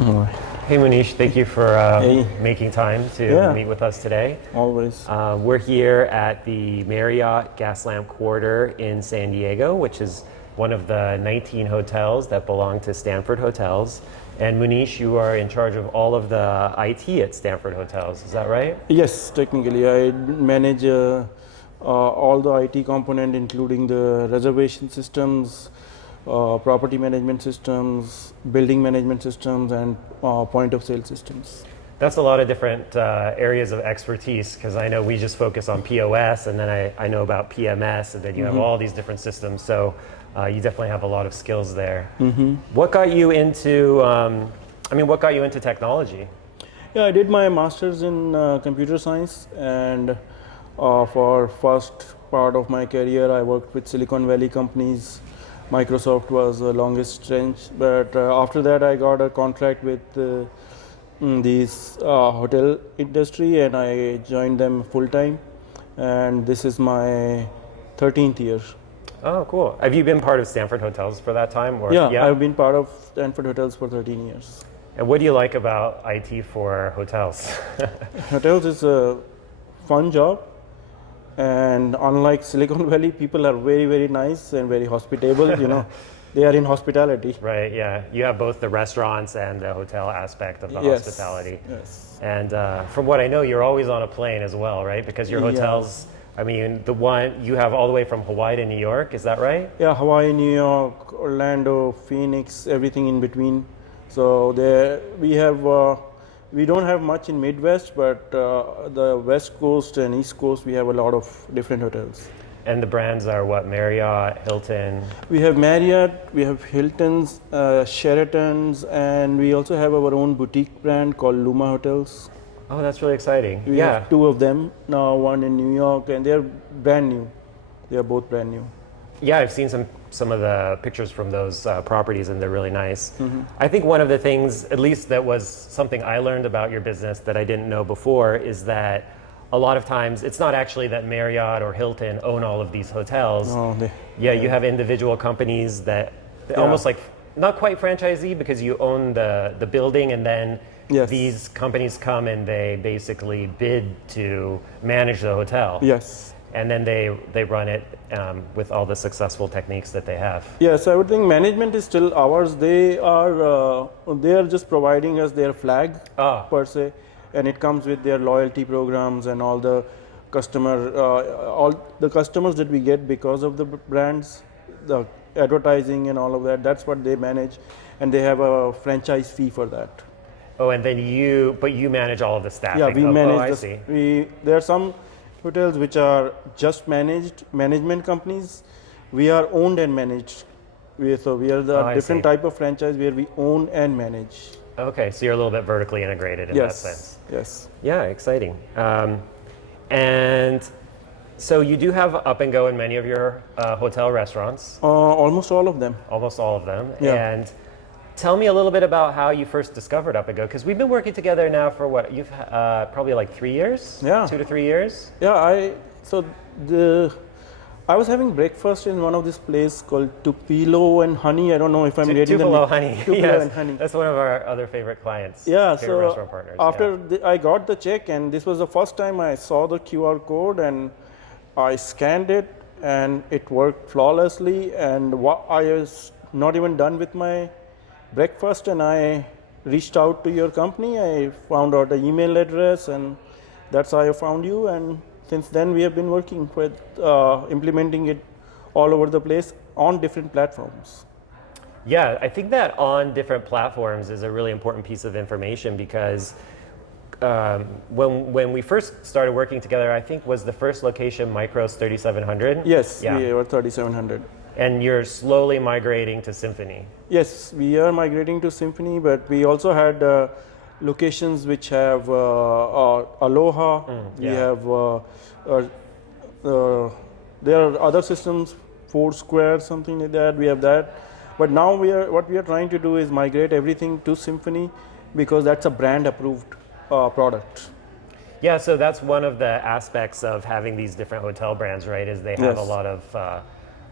Oh, Hey Munish, thank you for Hey. making time to Yeah. meet with us today. always. We're here at the Marriott Gaslamp Quarter in San Diego, which is one of the 19 hotels that belong to Stanford Hotels. And Munish, you are in charge of all of the IT at Stanford Hotels, is that right? Yes, technically, I manage all the IT component, including the reservation systems, property management systems, building management systems, and point of sale systems. That's a lot of different areas of expertise because I know we just focus on POS and then I know about PMS and then you have all these different systems. So you definitely have a lot of skills there. What got you into, what got you into technology? Yeah, I did my master's in computer science, and for first part of my career, I worked with Silicon Valley companies. Microsoft was the longest stretch, but after that, I got a contract with this hotel industry, and I joined them full time. And this is my 13th year. Oh, cool. Have you been part of Stanford Hotels for that time? Or, Yeah, I've been part of Stanford Hotels for 13 years. And what do you like about IT for hotels? Hotels is a fun job, and unlike Silicon Valley, people are very, very nice and very hospitable. They are in hospitality. Right, yeah. You have both the restaurants and the hotel aspect of the Yes. hospitality. Yes. And from what I know, you're always on a plane as well, right? Because your Yeah. hotels, the one you have all the way from Hawaii to New York, is that right? Yeah, Hawaii, New York, Orlando, Phoenix, everything in between. So there we don't have much in Midwest, but the West Coast and East Coast, we have a lot of different hotels. And the brands are what? Marriott, Hilton. We have Marriott, we have Hiltons, Sheratons, and we also have our own boutique brand called Luma Hotels. Oh, that's really exciting. We Yeah. have two of them now, one in New York, and they're brand new. They are both brand new. Yeah, I've seen some of the pictures from those properties, and they're really nice. I think one of the things, at least that was something I learned about your business that I didn't know before, is that a lot of times it's not actually that Marriott or Hilton own all of these hotels. Oh, You have individual companies that almost like not quite franchisee because you own the building, and then Yes. these companies come and they basically bid to manage the hotel. Yes. And then they run it with all the successful techniques that they have. Yes, I would think management is still ours. They are just providing us their flag per se, and it comes with their loyalty programs and all the customers that we get because of the brands, the advertising and all of that. That's what they manage, and they have a franchise fee for that. Oh, and then you manage all of the staffing. Yeah, we I manage. see. There are some hotels which are just management companies. We are owned and managed. We are the I different see. type of franchise where we own and manage. Okay, so you're a little bit vertically integrated in that sense. Yes. Yeah, exciting. And so you do have up and go in many of your hotel restaurants, Almost all of them. almost all of them. Yeah. And tell me a little bit about how you first discovered Up and Go, because we've been working together now for what, you've probably like 3 years? Yeah. 2 to 3 years? Yeah, I was having breakfast in one of this place called Tupelo and Honey. I don't know if I'm getting the Tupelo name. Honey. Tupelo Yes, and Honey. that's one of our other favorite clients. Yeah, favorite so restaurant partners. after I got the check, and this was the first time I saw the QR code, and I scanned it, and it worked flawlessly. And I was not even done with my breakfast, and I reached out to your company. I found out the email address, and that's how I found you. And since then, we have been working with implementing it all over the place on different platforms. Yeah, I think that on different platforms is a really important piece of information because when we first started working together, I think was the first location Micros 3700? Yes, Yeah. we are 3700. And you're slowly migrating to Symphony. Yes, we are migrating to Symphony, but we also had locations which have Aloha. We yeah. have there are other systems, Foursquare, something like that. We have that, but now what we are trying to do is migrate everything to Symphony because that's a brand approved product. Yeah, so that's one of the aspects of having these different hotel brands, right? Is they have Yes. a lot of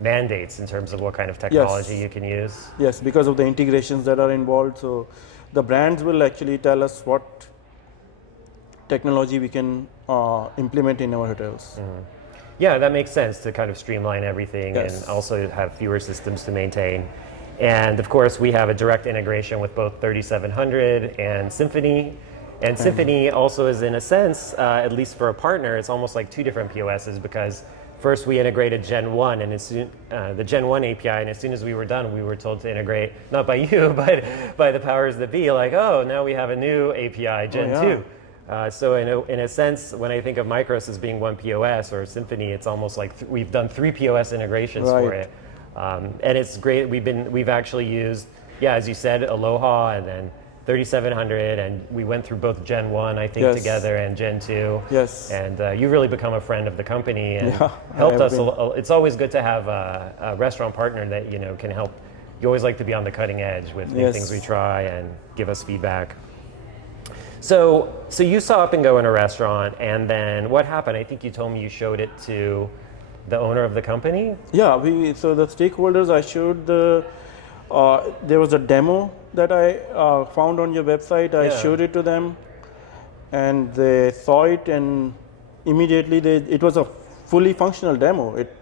mandates in terms of what kind of technology you can use. Yes, because of the integrations that are involved. So the brands will actually tell us what technology we can implement in our hotels. Yeah, that makes sense to kind of streamline everything Yes. and also have fewer systems to maintain. And of course, we have a direct integration with both 3700 and Symphony. And Symphony also is, in a sense, at least for a partner, it's almost like two different POSs, because first we integrated Gen 1 and the Gen 1 API, and as soon as we were done, we were told to integrate, not by you, but by the powers that be, like, oh, now we have a new API, Gen 2. So in a sense, when I think of Micros as being one POS or Symphony, it's almost like we've done three POS integrations for it. And it's great. We've actually used, as you said, Aloha and then 3700, and we went through both Gen 1, I think, together, and Gen 2. Yes. And you've really become a friend of the company and helped us. It's always good to have a restaurant partner that can help. You always like to be on the cutting edge with new things we try and give us feedback. So you saw Up and Go in a restaurant, and then what happened? I think you told me you showed it to the owner of the company? Yeah, so the stakeholders, I showed there was a demo that I found on your website. I showed it to them, and they saw it, and immediately it was a fully functional demo. It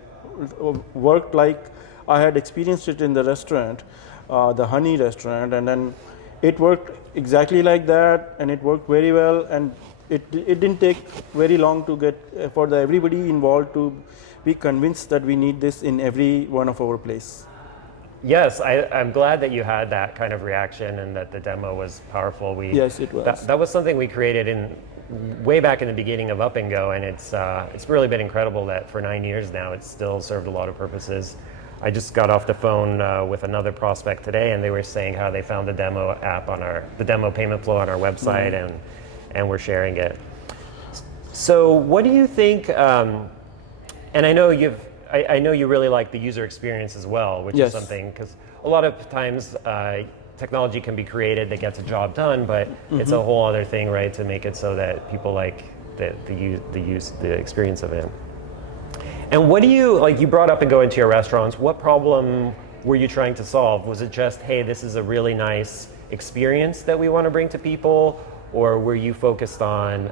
worked like I had experienced it in the restaurant, the Honey restaurant, and then it worked exactly like that, and it worked very well, and it didn't take very long to get for everybody involved to be convinced that we need this in every one of our places. Yes, I'm glad that you had that kind of reaction and that the demo was powerful. Yes, it was. That was something we created way back in the beginning of Up and Go, and it's really been incredible that for 9 years now it's still served a lot of purposes. I just got off the phone with another prospect today, and they were saying how they found the demo app on the demo payment flow on our website, and we're sharing it. So, what do you think? And I know I know you really like the user experience as well, which is something, because a lot of times technology can be created that gets a job done, but it's a whole other thing, right, to make it so that people like the experience of it. And what do you brought Up and Go into your restaurants? What problem were you trying to solve? Was it just, hey, this is a really nice experience that we want to bring to people? Or were you focused on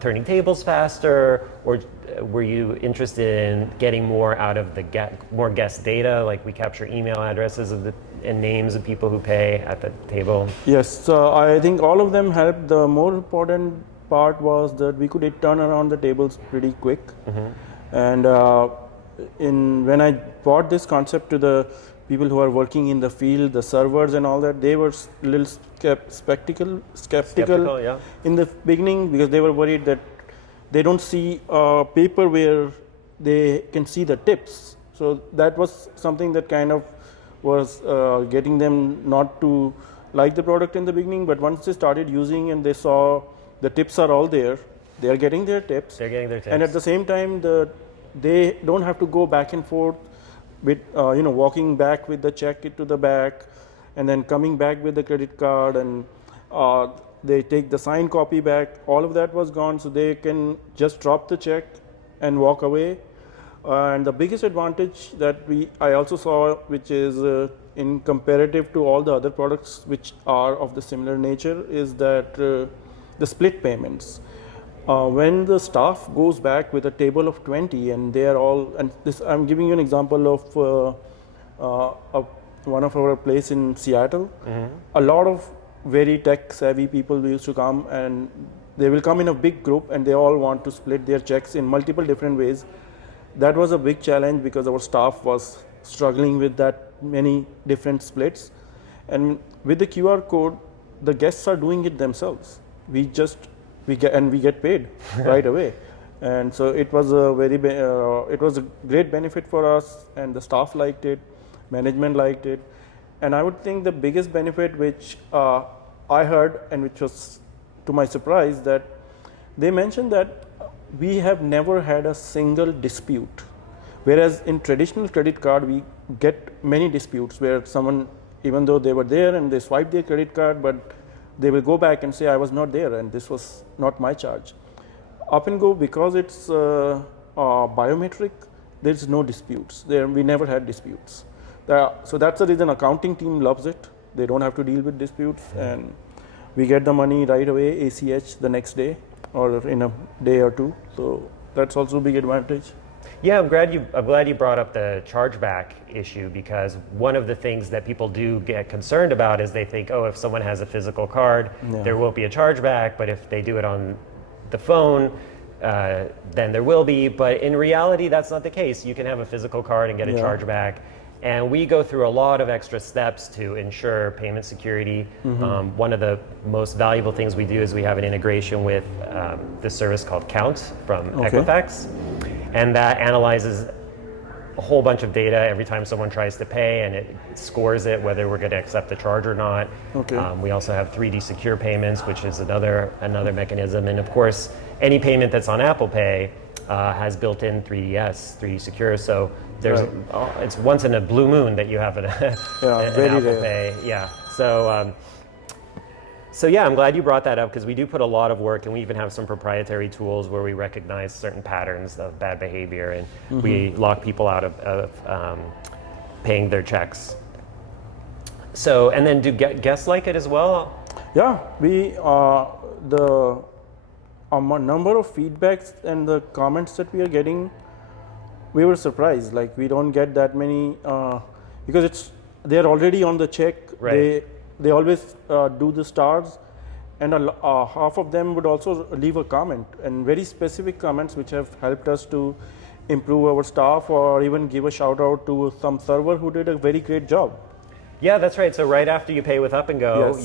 turning tables faster? Or were you interested in getting more out of more guest data? Like we capture email addresses and names of people who pay at the table? Yes, so I think all of them helped. The more important part was that we could turn around the tables pretty quick. And when I brought this concept to the people who are working in the field, the servers and all that, they were a little skeptical in the beginning, because they were worried that they don't see paper where they can see the tips. So that was something that kind of was getting them not to like the product in the beginning. But once they started using and they saw the tips are all there, they are getting their tips. And at the same time, they don't have to go back and forth with walking back with the check to the back and then coming back with the credit card, and they take the signed copy back. All of that was gone, so they can just drop the check and walk away. And the biggest advantage that I also saw, which is in comparative to all the other products which are of the similar nature, is that the split payments. When the staff goes back with a table of 20 and they are all, and this I'm giving you an example of one of our place in Seattle. A lot of very tech savvy people used to come, and they will come in a big group and they all want to split their checks in multiple different ways. That was a big challenge because our staff was struggling with that many different splits. And with the QR code, the guests are doing it themselves. We get paid right away. And so it was a great benefit for us, and the staff liked it, management liked it. And I would think the biggest benefit which I heard, and which was to my surprise, that they mentioned that we have never had a single dispute. Whereas in traditional credit card, we get many disputes where someone, even though they were there and they swiped their credit card, but they will go back and say, I was not there and this was not my charge. Up and Go, because it's biometric, there's no disputes. We never had disputes. So that's the reason accounting team loves it. They don't have to deal with disputes, and we get the money right away, ACH the next day or in a day or two. So that's also a big advantage. Yeah, I'm glad you brought up the chargeback issue, because one of the things that people do get concerned about is they think, oh, if someone has a physical card, there won't be a chargeback, but if they do it on the phone, then there will be. But in reality, that's not the case. You can have a physical card and get a chargeback. And we go through a lot of extra steps to ensure payment security. One of the most valuable things we do is we have an integration with this service called Count from Equifax. And that analyzes a whole bunch of data every time someone tries to pay, and it scores it whether we're going to accept the charge or not. We also have 3D secure payments, which is another mechanism. And of course, any payment that's on Apple Pay has built-in 3DS, 3D secure. So there's it's once in a blue moon that you have an Apple Pay. Yeah. So yeah, I'm glad you brought that up, because we do put a lot of work, and we even have some proprietary tools where we recognize certain patterns of bad behavior, and we lock people out of paying their checks. So, and then do guests like it as well? Yeah, we the number of feedbacks and the comments that we are getting, we were surprised. Like, we don't get that many because they're already on the check. Right. They always do the stars, and half of them would also leave a comment, and very specific comments which have helped us to improve our staff, or even give a shout out to some server who did a very great job. Yeah, that's right. So right after you pay with Up and Go,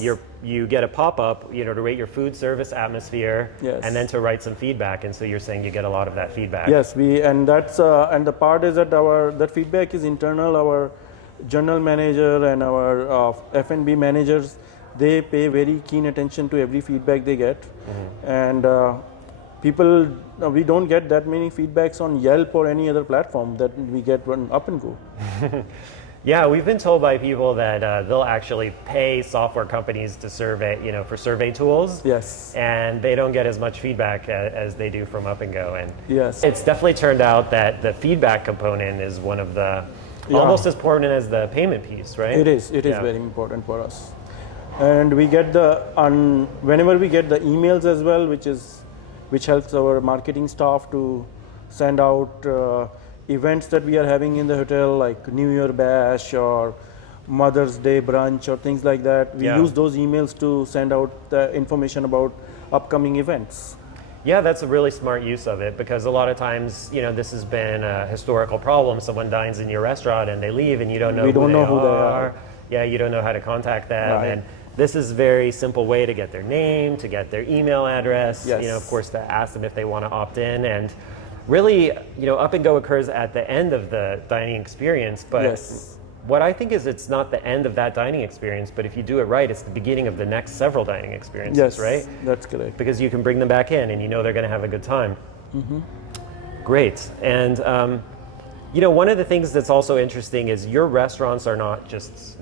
you get a pop-up, to rate your food service atmosphere, and then to write some feedback. And so you're saying you get a lot of that feedback. Yes, and the part is that that feedback is internal. Our general manager and our F&B managers, they pay very keen attention to every feedback they get. And we don't get that many feedbacks on Yelp or any other platform that we get on Up and Go. Yeah, we've been told by people that they'll actually pay software companies to survey, for survey tools. Yes. And they don't get as much feedback as they do from Up and Go. And yes, it's definitely turned out that the feedback component is one of the almost as important as the payment piece, right? It is very important for us. And we get whenever we get the emails as well, which helps our marketing staff to send out events that we are having in the hotel, like New Year Bash or Mother's Day brunch or things like that. We use those emails to send out the information about upcoming events. Yeah, that's a really smart use of it, because a lot of times, this has been a historical problem. Someone dines in your restaurant and they leave, and you don't know who they are. Yeah, you don't know how to contact them. Right. And this is a very simple way to get their name, to get their email address, of course, to ask them if they want to opt in. And really, Up and Go occurs at the end of the dining experience, but what I think is it's not the end of that dining experience, but if you do it right, it's the beginning of the next several dining experiences, right? Yes, that's correct. Because you can bring them back in, and they're going to have a good time. Great. And one of the things that's also interesting is your restaurants are not just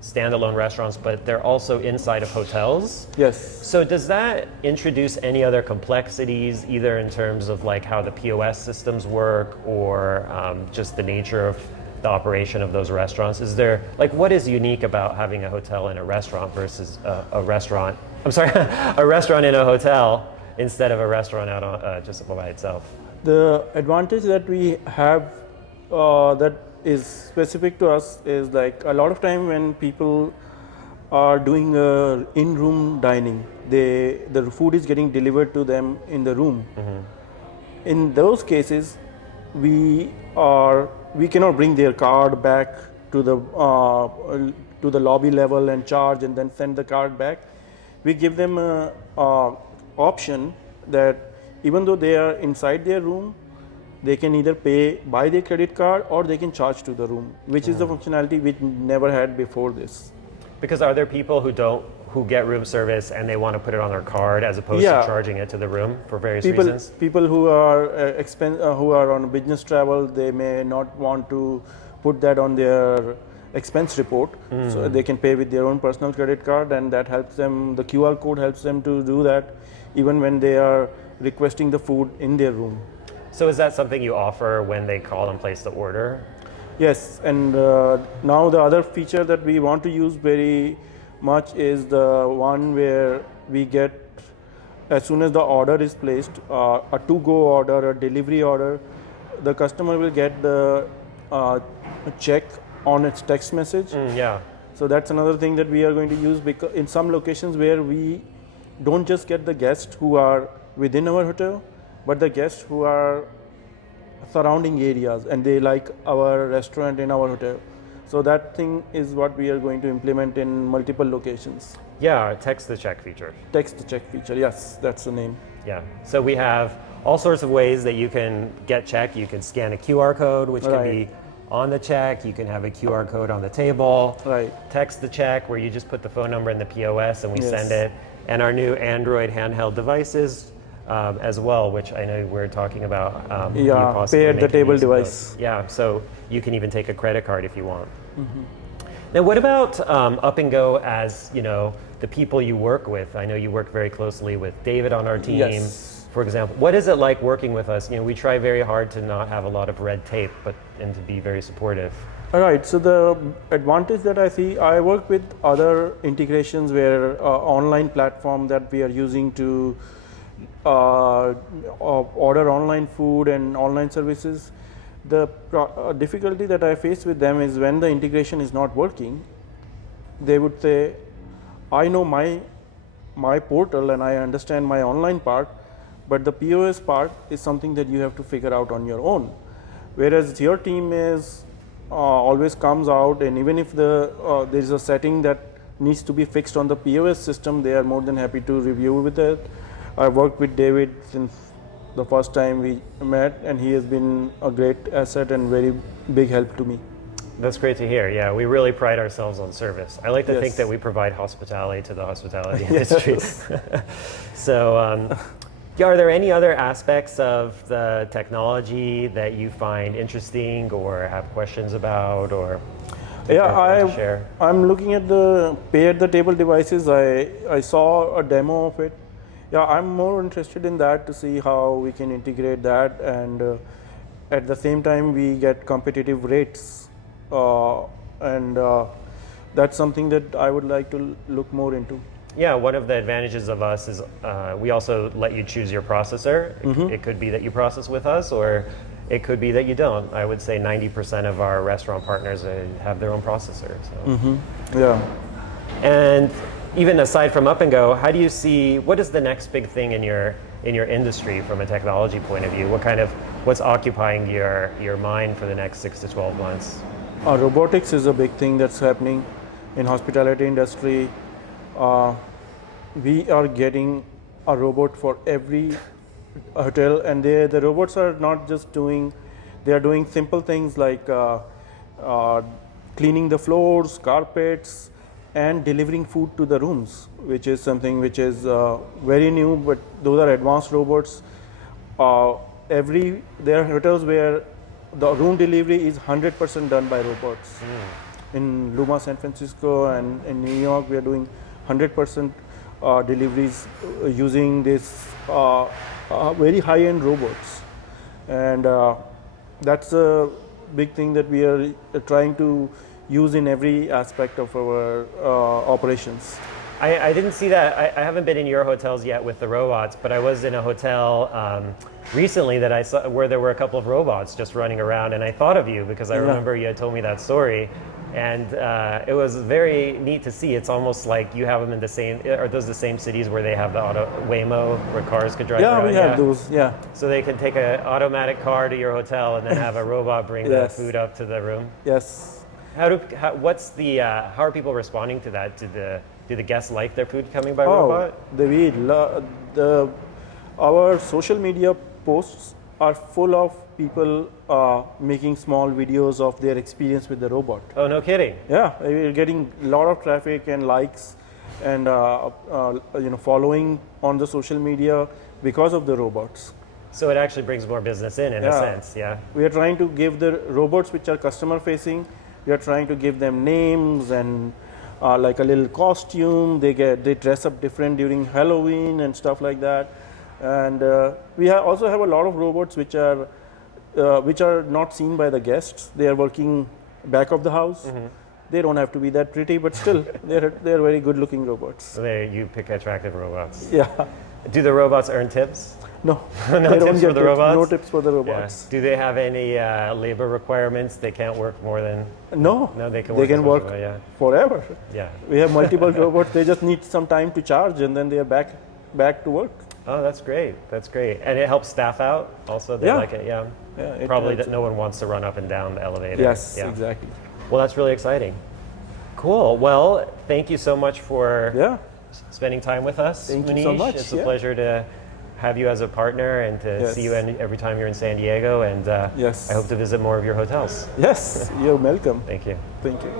standalone restaurants, but they're also inside of hotels. Yes. So does that introduce any other complexities, either in terms of like how the POS systems work, or just the nature of the operation of those restaurants? Is there, what is unique about having a hotel in a restaurant versus a restaurant in a hotel instead of a restaurant out on, just by itself? The advantage that we have that is specific to us is, like, a lot of time when people are doing in-room dining, the food is getting delivered to them in the room. In those cases, we cannot bring their card back to the lobby level and charge and then send the card back. We give them a option that even though they are inside their room, they can either pay by their credit card or they can charge to the room, which is the functionality we never had before this. Because are there people who get room service and they want to put it on their card as opposed to charging it to the room for various reasons? People who are who are on business travel, they may not want to put that on their expense report, so they can pay with their own personal credit card, and that helps them. The QR code helps them to do that even when they are requesting the food in their room. So is that something you offer when they call and place the order? Yes, and now the other feature that we want to use very much is the one where we get, as soon as the order is placed, a to-go order, a delivery order, the customer will get the check on its text message. Yeah. So that's another thing that we are going to use, because in some locations where we don't just get the guests who are within our hotel, but the guests who are surrounding areas and they like our restaurant in our hotel. So that thing is what we are going to implement in multiple locations. Yeah, text the check feature. Text to check feature, yes, that's the name. Yeah. So we have all sorts of ways that you can get check. You can scan a QR code, which can be on the check. You can have a QR code on the table. Right. Text the check, where you just put the phone number in the POS and we Yes. send it. And our new Android handheld devices as well, which I know we're talking about. You Yeah, possibly pay at the making table use of device. those. Yeah, so you can even take a credit card if you want. Now, what about Up and Go as, the people you work with? I know you work very closely with David on our team, Yes. for example. What is it like working with us? We try very hard to not have a lot of red tape, and to be very supportive. All right, so the advantage that I see, I work with other integrations where online platform that we are using to order online food and online services. The difficulty that I face with them is when the integration is not working, they would say, I know my portal and I understand my online part, but the POS part is something that you have to figure out on your own. Whereas your team is always comes out, and even if there is a setting that needs to be fixed on the POS system, they are more than happy to review with it. I worked with David since the first time we met, and he has been a great asset and very big help to me. That's great to hear. Yeah, we really pride ourselves on service. I like to think Yes. that we provide hospitality to the hospitality industry. So, are there any other aspects of the technology that you find interesting or have questions about, or share? I'm looking at the pay at the table devices. I saw a demo of it. Yeah, I'm more interested in that to see how we can integrate that, and at the same time we get competitive rates, and that's something that I would like to look more into. Yeah, one of the advantages of us is we also let you choose your processor. It could be that you process with us, or it could be that you don't. I would say 90% of our restaurant partners have their own processor. So. Yeah. And even aside from Up and Go, how do you see, what is the next big thing in your industry from a technology point of view? What's occupying your mind for the next 6 to 12 months? Robotics is a big thing that's happening in hospitality industry. We are getting a robot for every hotel, and the robots are not just they are doing simple things like cleaning the floors, carpets, and delivering food to the rooms, which is something which is very new, but those are advanced robots. There are hotels where the room delivery is 100% done by robots. In Luma, San Francisco, and in New York, we are doing 100% deliveries using this very high-end robots, and that's a big thing that we are trying to use in every aspect of our operations. I didn't see that. I haven't been in your hotels yet with the robots, but I was in a hotel recently that I saw where there were a couple of robots just running around, and I thought of you because I remember you had told me that story, and it was very neat to see. It's almost like you have them in are those the same cities where they have the Waymo where cars could drive around? Yeah, we have those, yeah. So they can take an automatic car to your hotel and then have a robot bring the food up to the room? Yes. How are people responding to that? Do the guests like their food coming by robot? Our social media posts are full of people making small videos of their experience with the robot. Oh, no kidding. Yeah, we're getting a lot of traffic and likes and following on the social media because of the robots. So it actually brings more business in a sense, yeah. We are trying to give the robots which are customer facing, we are trying to give them names and like a little costume. They dress up different during Halloween and stuff like that. And we also have a lot of robots which are not seen by the guests. They are working back of the house, They don't have to be that pretty, but still, they're very good-looking robots. So there, you pick attractive robots. Yeah. Do the robots earn tips? No. No they don't tips get for the robots? No tips for the robots. Do they have any labor requirements? They can't work more than... No. No, they can They work, can as work much as well, yeah. forever. Yeah. We have multiple robots. They just need some time to charge, and then they are back to work. Oh, that's great. That's great. And it helps staff out also? They Yeah. like it, yeah? Yeah, Probably that no one wants to run up and down the elevator. Yes, Yeah. exactly. Well, that's really exciting. Cool. Well, thank you so much for spending time with us, Thank Munish. you so much. It's a pleasure to have you as a partner and to see you every time you're in San Diego. And I hope to visit more of your hotels. Yes, you're welcome. Thank you. Thank you.